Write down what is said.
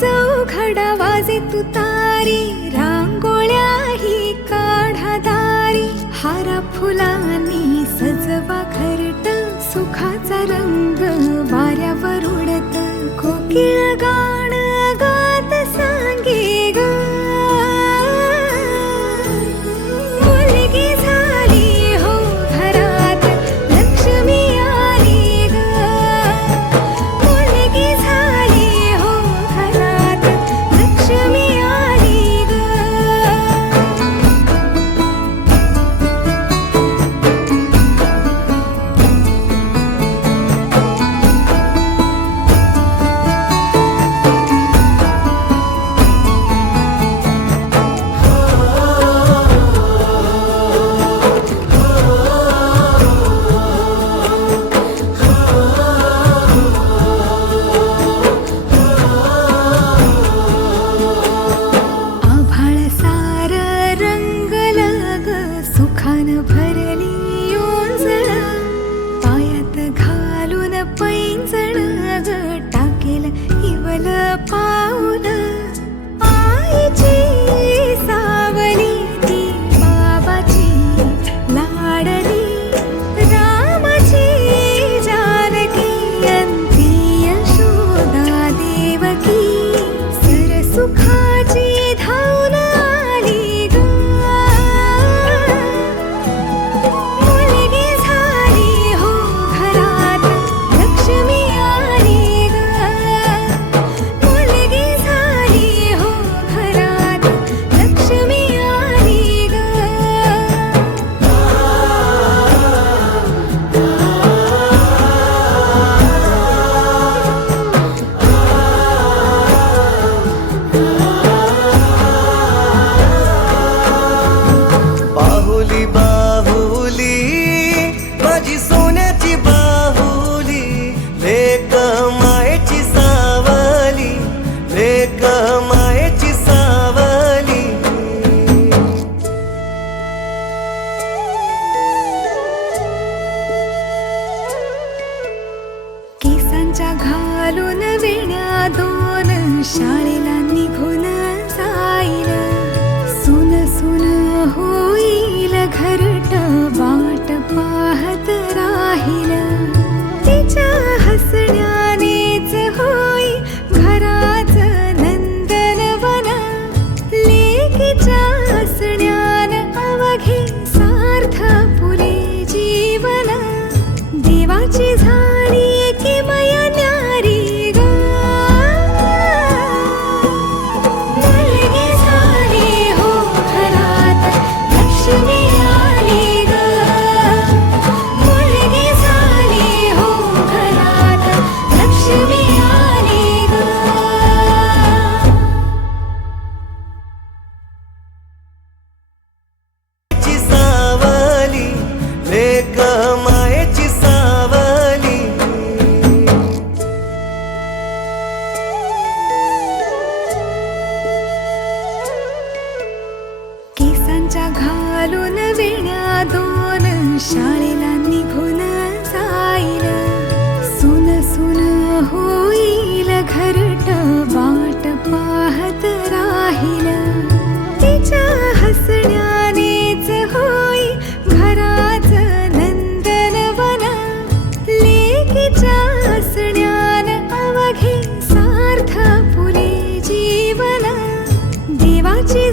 चौघडा वाजे तुतारी, रांगोळ्याही काढा दारी, हारा फुलांनी सजवा घरट, सुखाचा रंग वाऱ्यावर उडत, कोकिळ गाण गात सांगे ग, मुलगी झाली हो घरात, लक्ष्मी आली ग, मुलगी झाली हो घरात, लक्ष्मी आली ग. आभाळ सार रंगल ग, सुखान भरली ओंजळ, पायात घालून पैंजण ग, टाकेल इवल पाऊल, आईची सावली ती बाबाची लाडली, रामाची जानकी अंती यशोदा देवकी, सरसुखाची धावून आली ग, मुलगी झाली हो घरात, लक्ष्मी आली ग, मुलगी झाली हो घरात, लक्ष्मी आली ग. बाहुली बाहुली माझी सोन्याची बाहुली, लेक मायेची सावली, लेक मायेची सावली. केसांच्या घालून वेण्या दोन, शाळेला निघून जाईल, सुन सुन होईल घरट, वाट पाहत राहील, तिच्या हसण्यानेच होई घराच नंदनवन, लेकीच्या हसण्यान अवघे सार्थ पुरे जीवन, देवाची झाली किमया न्यारी ग, मुलगी झाली हो घरात, लक्ष्मी आली ग, मुलगी झाली हो घरात, लक्ष्मी आली ग. ची सावली, लेक मायेची सावली. केसांच्या घालून वेण्या दोन, शाळेला निघून जाईल, सुन सुन होईल घरट, वाट पाहत राहील, तिच्या हसण्यानेच होई घराच नंदनवन, लेकीच्या हसण्यान अवघे सार्थ पुरे जीवन, देवाची